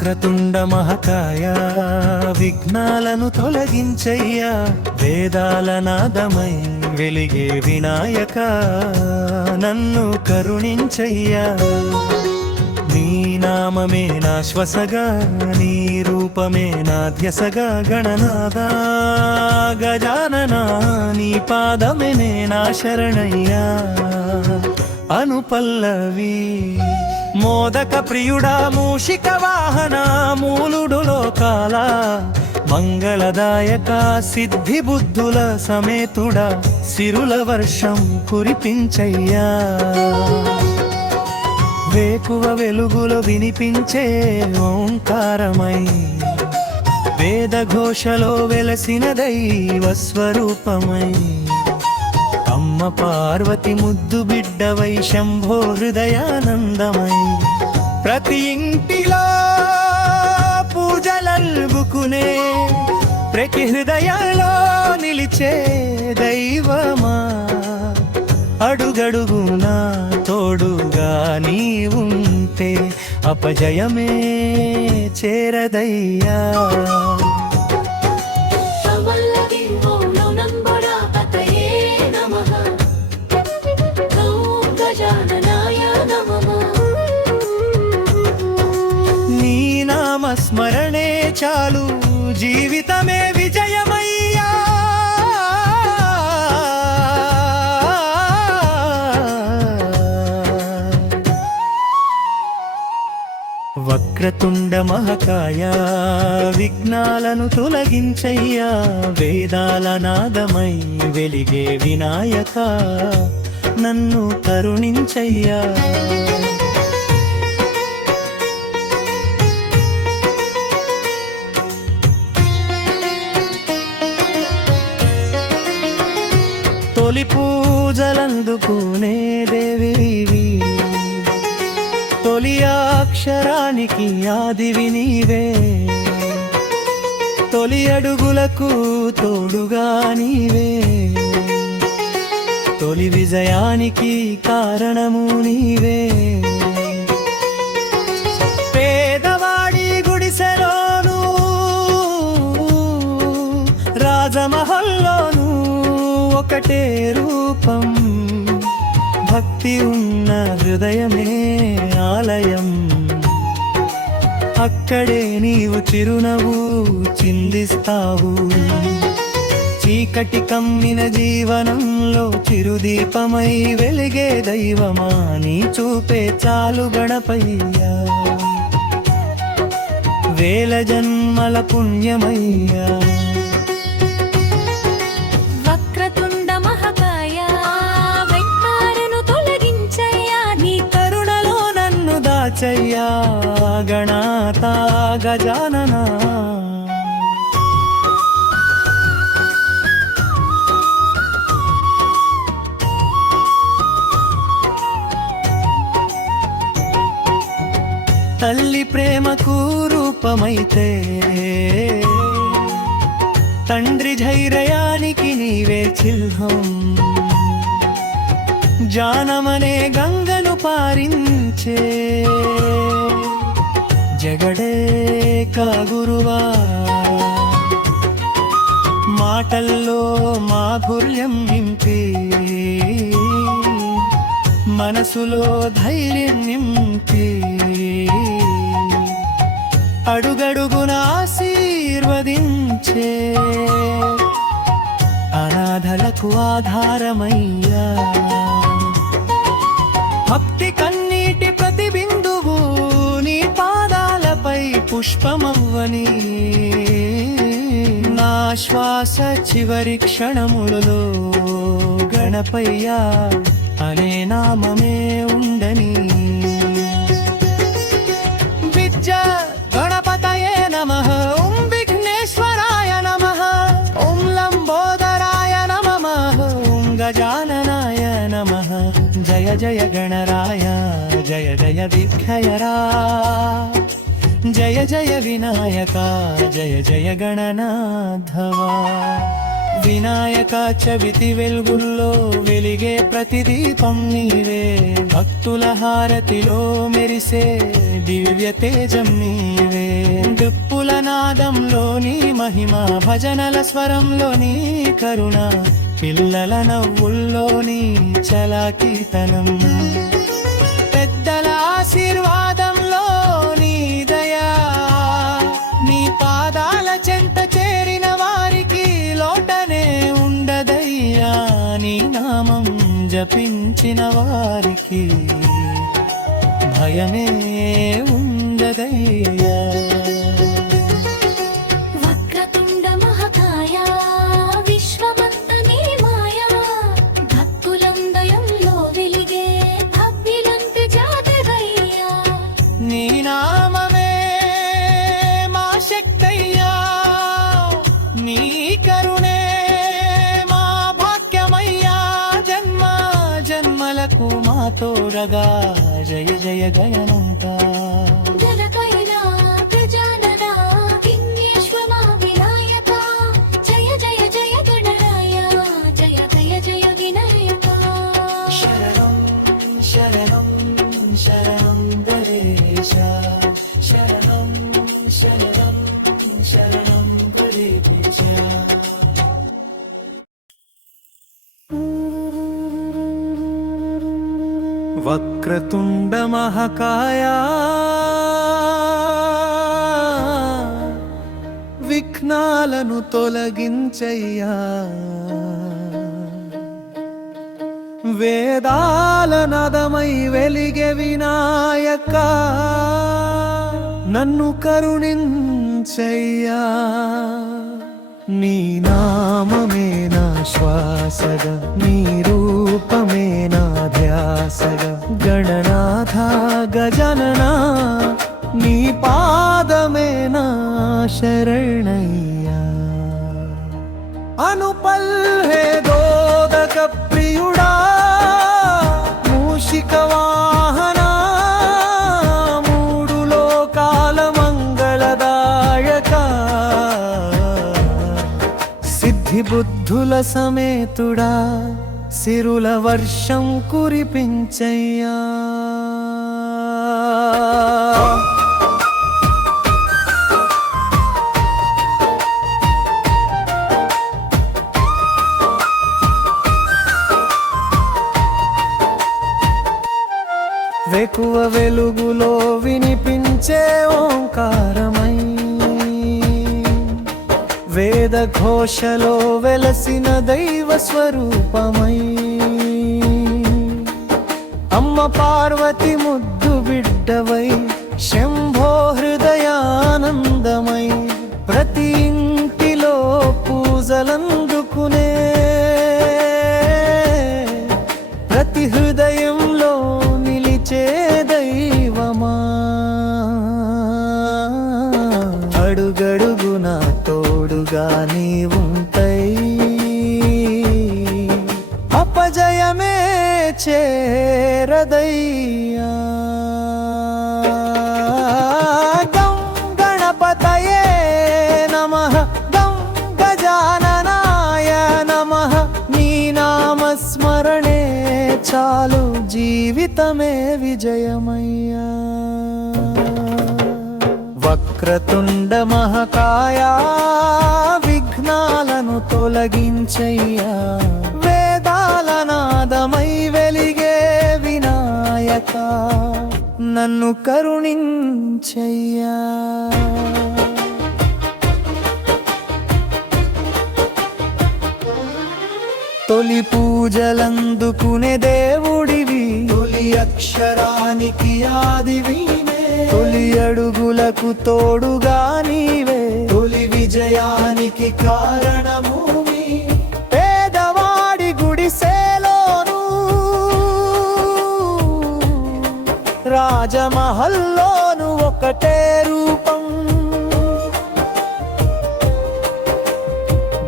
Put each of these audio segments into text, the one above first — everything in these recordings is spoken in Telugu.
వక్రతుండ మహకాయ విఘ్నాలను తొలగించయ్యా వేదాల నాదమై వెలిగే వినాయక నన్ను కరుణించయ్యా నీ నామమే నా శ్వసగా నీ రూపమే నా ధ్యసగా గణనాదా గజానన నీ పాదమే నా శరణయ్యా అనుపల్లవి మోదక ప్రియుడా మూషిక వాహన మూలుడు లోకాల మంగళదాయక సిద్ధి బుద్ధుల సమేతుడా సిరుల వర్షం కురిపించయ్యా వేకువ వెలుగులో వినిపించే ఓంకారమై వేదఘోషలో వెలసిన దైవ స్వరూపమై అమ్మ పార్వతి ముద్దు బిడ్డవై శంభో హృదయానందమై ప్రతి ఇంటిలో పూజలల్బుకునే ప్రతి హృదయాల్లో నిలిచే దైవమా అడుగడుగునా తోడుగా నీ ఉంటే అపజయమే చేరదయ్యా స్మరణే చాలు జీవితమే విజయమయ్యా వక్రతుండ మహకాయ విఘ్నాలను తొలగించయ్యా వేదాల నాదమై వెలిగే వినాయక నన్ను కరుణించయ్యా తొలి పూజలందుకునే దేవివి తొలి అక్షరానికి ఆదివి నీవే తొలి అడుగులకు తోడుగా నీవే తొలి విజయానికి కారణము నీవే పేదవాడి గుడిసెలోను రాజమహల్లోను ఒకటే రూపం భక్తి ఉన్న హృదయమే ఆలయం అక్కడే నీవు చిరునవ్వు చిందిస్తావు చీకటి కమ్మిన జీవనంలో చిరుదీపమై వెలిగే దైవమా నీ చూపే చాలు గణపయ్యా వేల జన్మల పుణ్యమయ్యా చయ్యా గణాత గజానన తల్లి ప్రేమకు రూపమైతే తండ్రి ధైర్యానికి నీవే చిహ్నం జానమనే గంగను పారించే జగడే కాగురువా మాటల్లో మాధుర్యం నింపి మనసులో ధైర్యం నింపి అడుగడుగున ఆశీర్వదించే అనాథలకు ఆధారమయ్యా భక్తి కన్నీటి ప్రతిబిందువు నీ పాదాలపై పుష్పమవ్వని నా శ్వాస చివరి క్షణములలో గణపయ్యా అనే నామమే ఉండని విద్య గణపతయే నమః ఓం విఘ్నేశ్వరాయ నమః ఓం లంబోదరాయ నమః ఓం గజాననాయ నమః జయ జయ గణరాయ జయ జయ విఘ్నయరా జయ జయ వినాయక జయ జయ గణనాథవా వినాయక చవితి వెలుగుల్లో వెలిగే ప్రతి దీపం నీవే, భక్తుల హారతిలో మెరిసే దివ్య తేజం నీవే. డుప్పుల నాదంలో నీ మహిమ, భజనల స్వరంలో నీ కరుణ, పిల్లల నవ్వుల్లో నీ చలాకీతనం, పెద్దల ఆశీర్వాదంలో నీ దయా. నీ పాదాల చెంత చేరిన వారికి లోటనే ఉండదయ్యా, నీ నామం జపించిన వారికి భయమే ఉండదయ్యా. నీ నామమే మా శక్తయ్యా, నీ కరుణే మా భాగ్యమయ్యా. జన్మ జన్మలకు మా తోడగా జయ జయ గయనంతా. శరణం శరణం గణేశ, శరణం శరణం శరణం గణేశ. వక్రతుండ మహాకాయ విఘ్నాలను తొలగించయ్యా, వేదాల నాదమై వెలిగే వినాయక నన్ను కరుణించయ్యా. నీ నామమే నా శ్వాసగా, నీ రూపమే నా ధ్యాసగా. గణనాథ గజనన నీ పాదమే నా శరణయ్యా. అనుపల్హే దోదక ప్రియుడా, మూషిక వాహన, మూడు లోకాల మంగళదాయక. సిద్ధి బుద్ధుల సమేతుడా, సిరుల వర్షం కురిపించయ్యా. వెకువ వెలుగులో వినిపించే ఓంకారమై, వేద ఘోషలో వెలసిన దైవ స్వరూపమై. అమ్మ పార్వతి ముద్దు బిడ్డవై, శంభో హృదయానందమై. ప్రతి ఇంటిలో పూజలందుకునే, ప్రతి హృదయంలో నిలిచే దైవమా. అడుగడుగున తోడుగా నీవుంటై, అపజయమే చేరదయ్యా. గం గణపతయే నమః, గం గజాననాయ నమః. నీ నామస్మరణే చాలు, జీవితమే విజయమయ్యా. వక్రతుండ మహాకాయ విఘ్నాలను తొలగించయ్యా, వేదాల నాదమై వెలిగే వినాయక నన్ను కరుణించయ్యా. తొలి పూజలందుకునే దేవుడివి, తొలి అక్షరానికి ఆదివి, తొలి అడుగులకు తోడుగా నీవే, తొలి విజయానికి కారణము. పేదవాడి గుడిసెలోను, రాజమహల్లోను ఒకటే రూపం.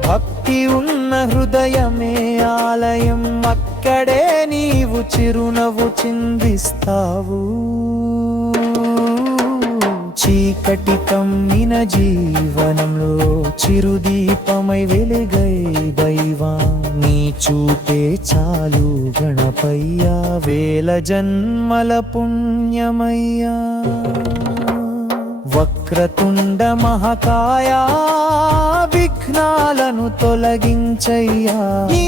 భక్తి ఉన్న హృదయమే ఆలయం, అక్కడే నీవు చిరునవ్వు చిందిస్తావు. చీకటి కమ్మిన జీవనంలో చిరుదీపమై వెలుగై దైవా నీ చూపే చాలు గణపయ్యా వేల జన్మల పుణ్యమయ్యా వక్రతుండ మహాకాయా విఘ్నాలను తొలగించయ్యా ఈ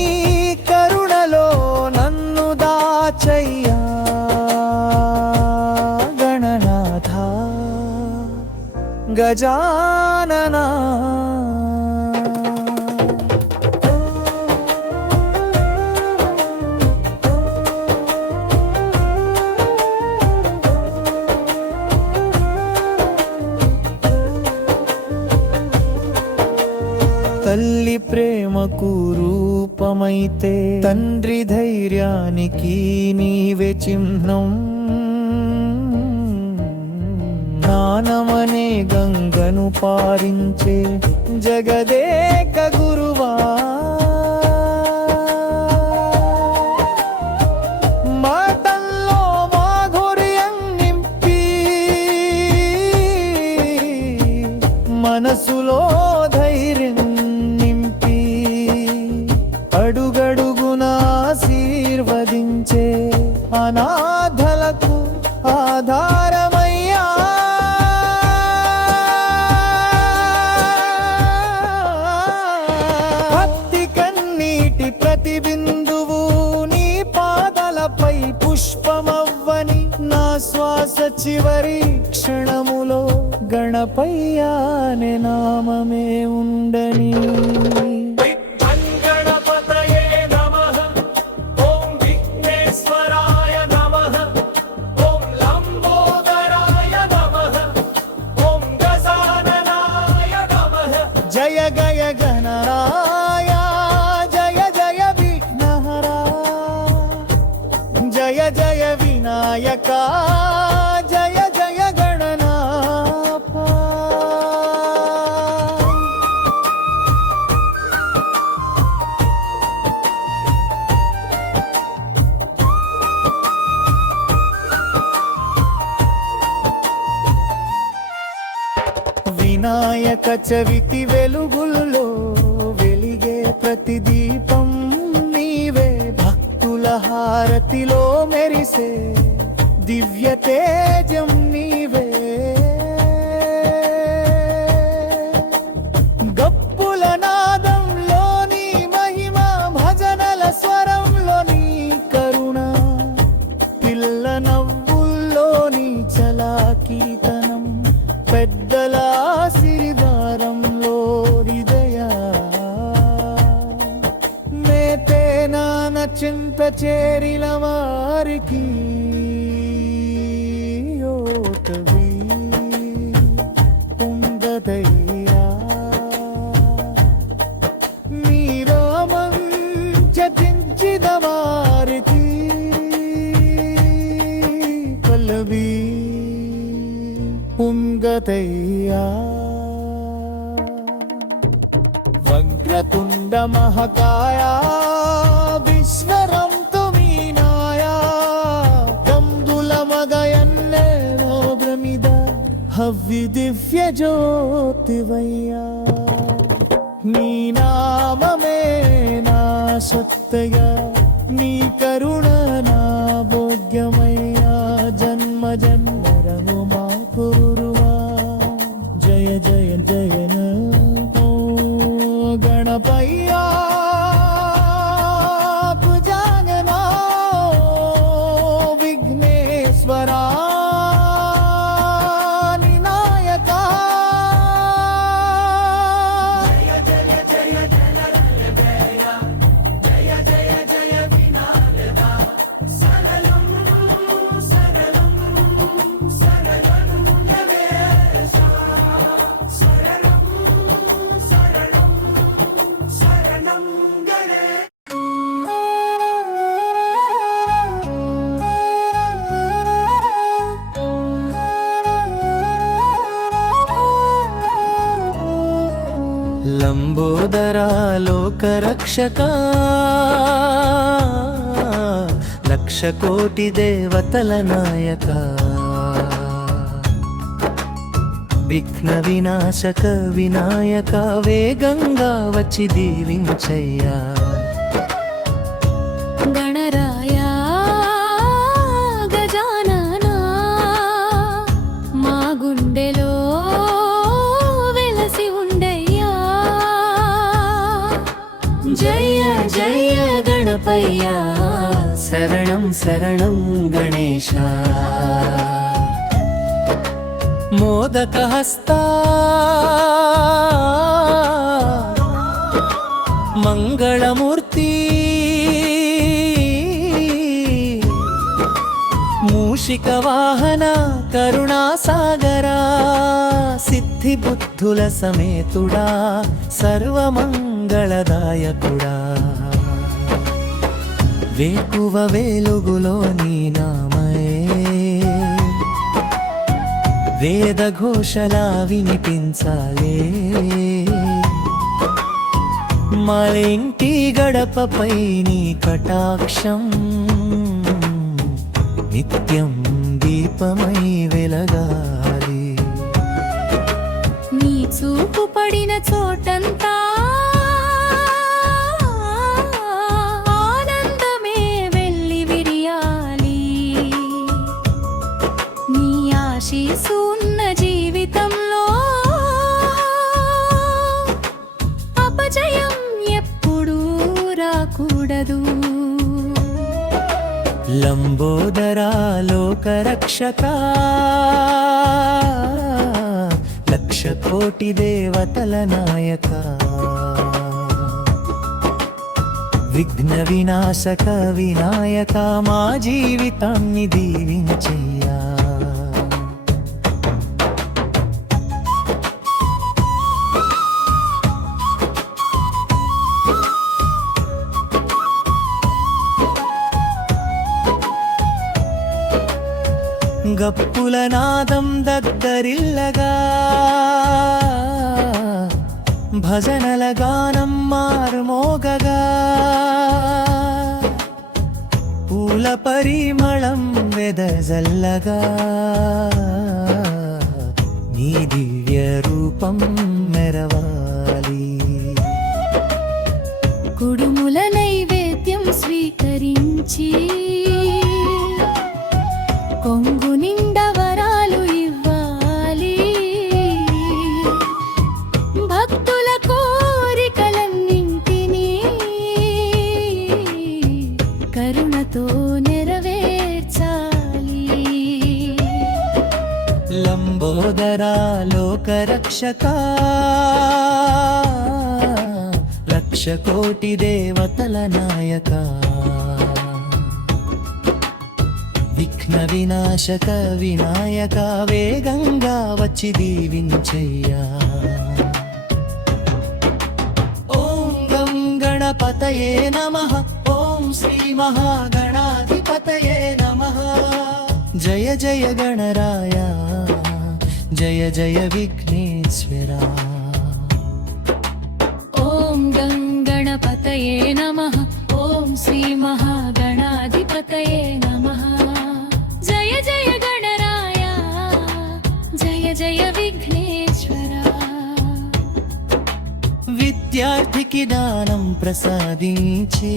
కరుణలో నన్ను దాచయ్యా గణనాథ గజాననా తల్లి ప్రేమకు రూపమైతే తండ్రి ధైర్యానికి నీవే చిహ్నం జ్ఞానమనే గంగను పారించే జగదేక గురువా మాటల్లో మాధుర్యం నింపి మనసులో ధైర్యం అడుగడుగునా ఆశీర్వదించే అనాథలకు ఆధారమయ్యా భక్తి కన్నీటి ప్రతిబిందువు నీ పాదలపై పుష్పమవ్వని నా శ్వాస చివరి క్షణములో గణపయ్యా అనే నామమే ఉండని జయ గయ గణరాయ జయ జయ విఘ్నహరా జయ జయ వినాయక జయ జయ గణనాథ వినాయక చవితి వెలుగుల్లో వెలిగే ప్రతి దీపం నీవే భక్తుల హారతిలో మెరిసే దివ్య తేజం నీవే గప్పుల నాదంలో నీ మహిమ భజనల స్వరంలో నీ కరుణ పిల్ల నవ్వుల్లో నీ చలాకీతనం పెద్దల ఆశీర్వాదంలో హృదయా మేతే నాన చింత చేరిల వారికి యోతవి ఉంగదయ్యా నీరామం జతించిద వారికి పల్లవి ఉంగదయ్యా వక్రతుండ మహాకాయా విశ్వరం తుమీనాయా కందుల మగయన్నేనో భ్రమిద హవ్య దివ్య జ్యోతివయ్యా నీ నామమే నా సత్తయ్యా నీ కరుణ నా భోగ్యమయ్యా జన్మ జన్మరము మా కురువా జయ జయ జయ నమో గణపయ్యా భుజాననా విఘ్నేశ్వరా వినాయకా జయ జయ జయ జయ జయ జయ జయ వినాయక సరళం సరళం సరళం గణేశ సరళం సరళం శరణం గణేశ లంబోదరా లోకరక్షకా లక్ష కోటి దేవతల నాయక విఘ్న వినాశక వినాయక వేగంగా వచ్చి దీవించయ్యా గణరాయ గజాననా మా గుండెలో వెలసి ఉండయ్యా జయ జయ గణపయ్యా శరణం శరణం గణేశ మోదక హస్తా మంగళమూర్తి మూషిక వాహన కరుణాసాగరా సిద్ధి బుద్ధుల సమేతుడా సర్వమంగళదాయకుడా వేకువ వెలుగులో నీ నామయే వేద ఘోషలా వినిపించాలే మా ఇంటి గడపపై నీ కటాక్షం నిత్యం దీపమై వెలగాలి నీ చూపు పడిన చోటంతా ఆనందమే వెల్లి విరియాలి నీ ఆశీస్సు ఉన్న జీవితంలో అపజయం ఎప్పుడూ రాకూడదు లంబోదరా లోకరక్షక లక్ష కోటి దేవతల నాయక విఘ్న వినాశక వినాయక మా జీవితాన్ని దీవించయ్యా గప్పుల నాదం దగ్గరిల్లగా భజనల గానం మార్మోగగా పూల పరిమళం వెదజల్లగా నీ దివ్య రూపం మెరవాలి కుడుముల నైవేద్యం స్వీకరించి కొంగు నిండా వరాలు ఇవ్వాలి భక్తుల కోరికలన్నింటినీ కరుణతో నెరవేర్చాలి లంబోదరా లోకరక్షక లక్ష కోటి దేవతల నాయక విఘ్న వినాశక వినాయక వేగంగా వచ్చి దీవించయ్యా ఓం గం గణపతయే నమః ఓం శ్రీ మహాగణాధిపతయే నమః జయ జయ గణరాయ జయ జయ విఘ్నేశ్వరా ఓం గం గణపతయే నమః ఓం శ్రీ మహాగణాధిపతయే నమః జయ జయ గణరాయ జయ జయ విఘ్నేశ్వరా విద్యార్థికి దానం ప్రసాదించి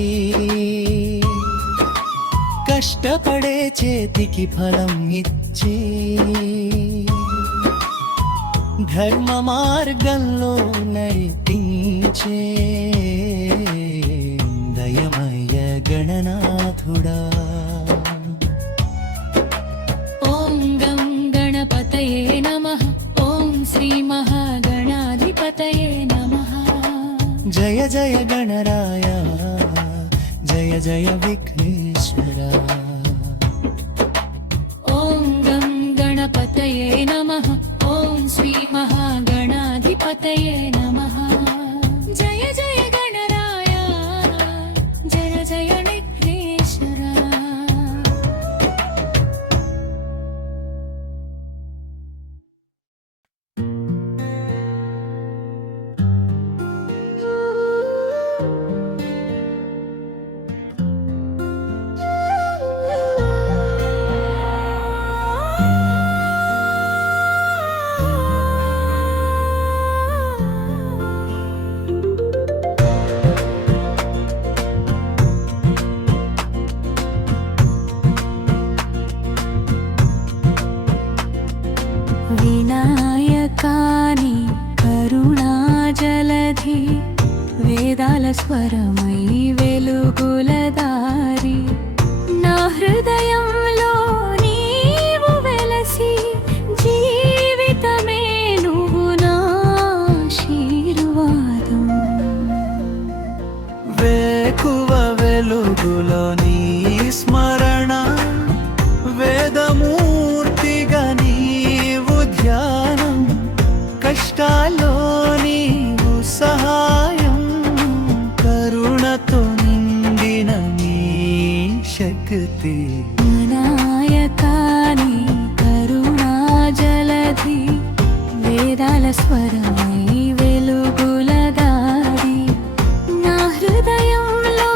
కష్టపడే చేతికి ఫలం ఇచ్చి ధర్మ మార్గంలో నడిపించే దయమయ గణనాథుడా ఓం గం గణపతయే నమః ఓం శ్రీ మహాగణాధిపతయే నమః జయ జయ గణరాయ జయ జయ విఘ్నేశ్వరా ఓం గం గణపతయే నమః ఓం శ్రీ మహాగణాధిపతయే నమః జయ జయ గణరాయ జయ జయ విఘ్నేశ్వరా వేదాల స్వరమై వెలుగుల దారి నా హృదయంలో నీవు వెలసి జీవితమే నువ్వు నా ఆశీర్వాదం వేకువ వెలుగులో నీ స్మరణ వేదమూర్తిగా నీవు ధ్యానం కష్టాల్లో నీవు సహాయం కరుణతో నిండిన నీ శక్తి నాయకాని కరుణా జలధి వేదాల స్వరమై వెలుగుల దారి నా హృదయంలో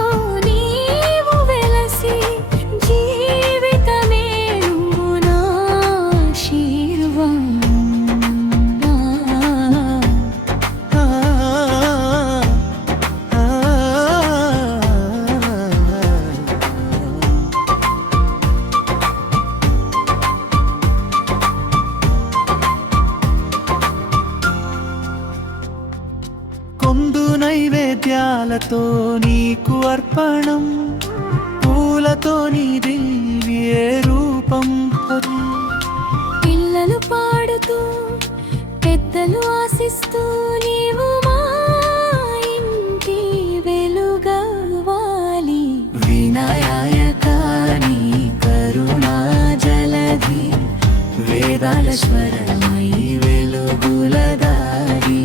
నీవు వెలసి జీవితమే నువ్వు నా ఆశీర్వాదం కొందు నైవేద్యాలతో నీకు అర్పణం పూలతో నీ దివ్య రూపం పిల్లలు పాడుతూ పెద్దలు ఆశిస్తూ నీవు మా ఇంటి వెలుగవ్వాలి వినాయకాని కరుణా జలధి వేదాల స్వరమై వెలుగుల దారి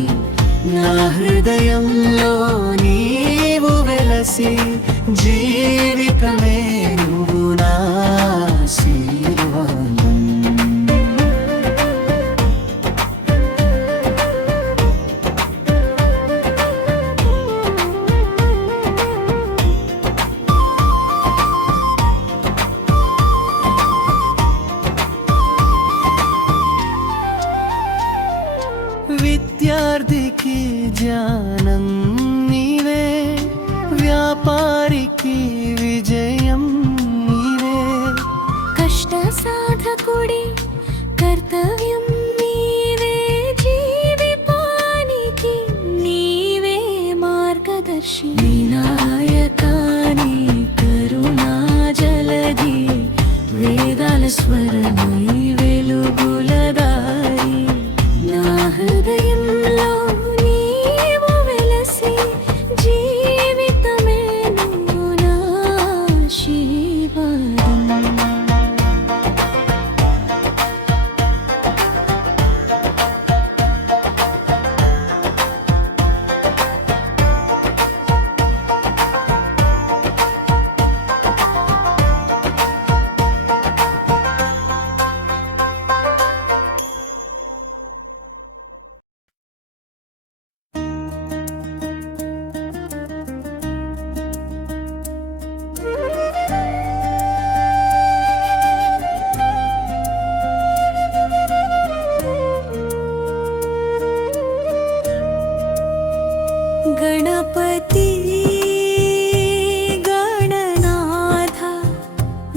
నా హృదయంలో నీవు వెలసి జీవితమే నువ్వు నా ఆశీర్వాదం విద్యార్థికి జ్ఞానం నీవే వ్యాపారికి విజయం నీవే కష్ట సాధకుడి కర్తవ్యం నీవే జీవితానికి నీవే మార్గదర్శి వినాయకాని కరుణా జలధి వేదాల స్వరమై వెలుగుల దారి నా హృదయంలో నీవు వెలసి జీవితమే నువ్వు నా ఆశీర్వాదం गणपति गणनाथ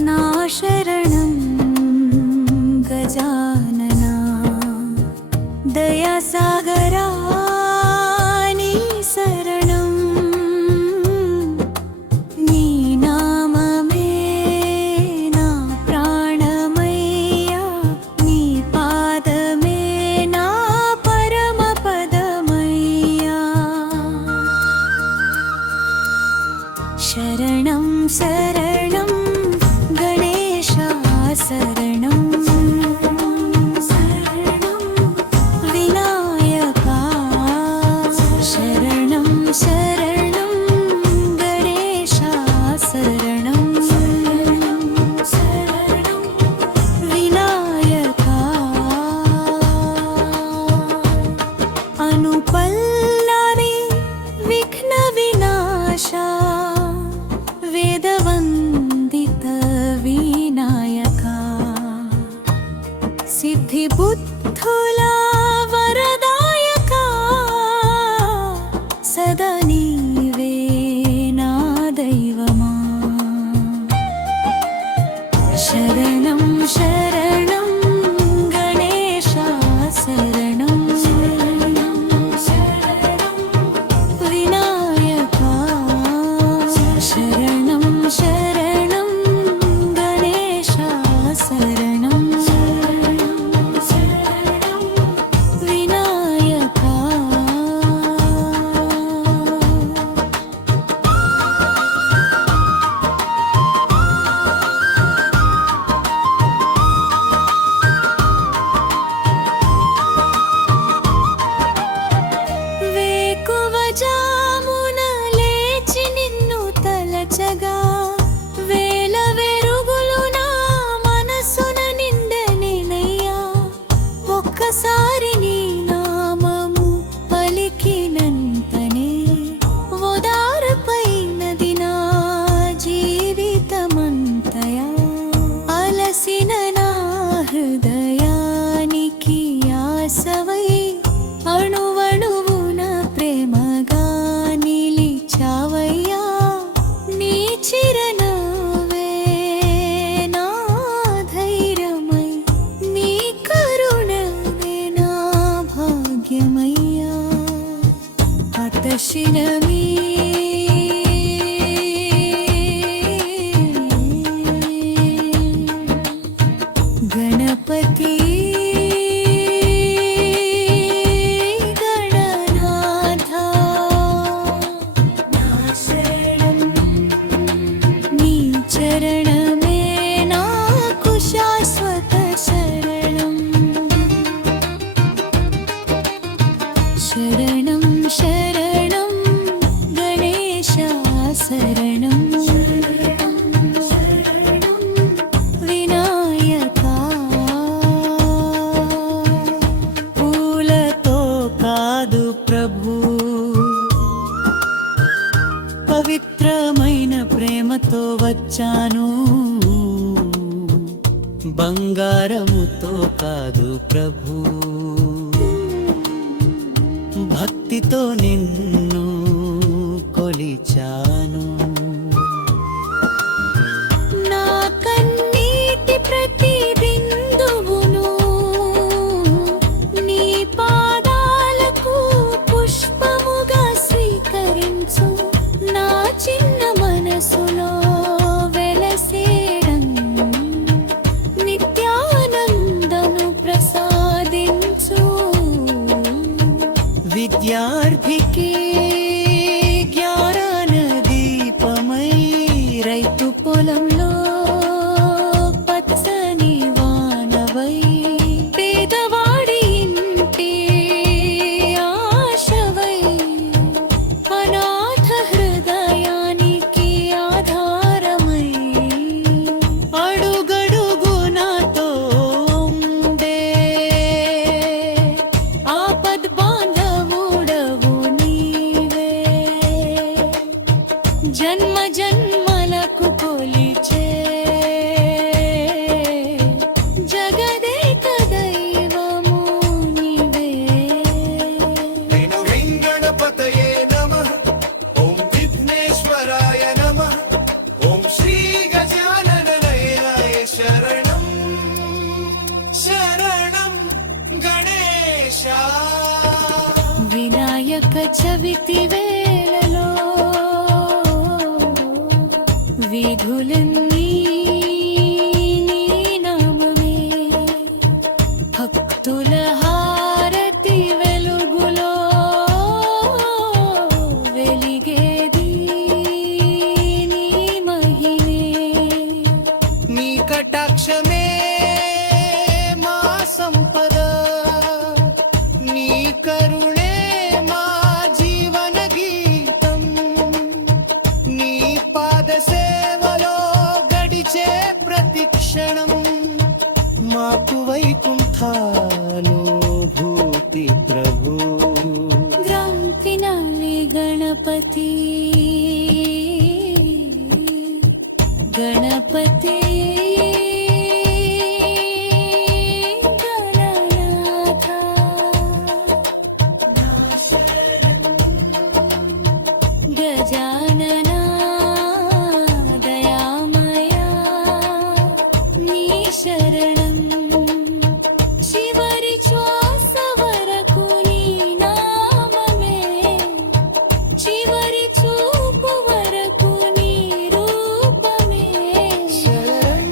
ना शरणं गजानना दयासागरा नी शरणं नी नाममे ना प्राणमय्या नी पादमे ना परमपदमय्या शरणं शरणं गणेशा शरणं शरणं विनायका शरणं शरणं गणेशा शरणं शरणं विनायका अनुपल्लवी विघ्न विनाशा वेदवन् పవిత్రమైన ప్రేమతో వచ్చాను, బంగారముతో కాదు ప్రభు, భక్తితో నిన్ను కొలిచాను. నా కన్నీటి ప్రతి బిందువును నీ పాదాలకు పుష్పముగా స్వీకరించు. నా చిన్న మనసులో వెలసేడం నిత్యానందము ప్రసాదించు. విద్యార్థికి జ్ఞాన దీపమై రైతు పొలంలో పచ్చని వానవై పేదవాడి ఇంటి ఆశవై అనాథ హృదయానికి ఆధారమై అడుగడుగునాతో ఉండే ఆపద్ బాంధవుడవు నీవే. జన్మ జన్మలకు కొలిచే జగదేక దైవము నీవే. ॐ गणपतये नमः, ॐ विघ्नेश्वराय नमः, ॐ श्रीगजानननयनाय शरणं शरणं गणेशा. వినాయక చవితి వేళలో విధులన్నీ నీ నామమే. భక్తుల హారతి వెలుగులో వెలిగేది నీ మహిమే. నీ కటాక్షమే మా సంపద, నీ కరుణే మా జీవన గీతం. నీ పాద సేవలో గడిచే ప్రతి క్షణం మాకు వైకుంఠానుభూతి ప్రభు. గ్రాంతినాలి గణపతి గణపతి గణనాథ. గజాననా దయామయా నీ శరణం. చివరి శ్వాస వరకు నీ నామమే, చివరి చూపు వరకు నీ రూపమే. శరణం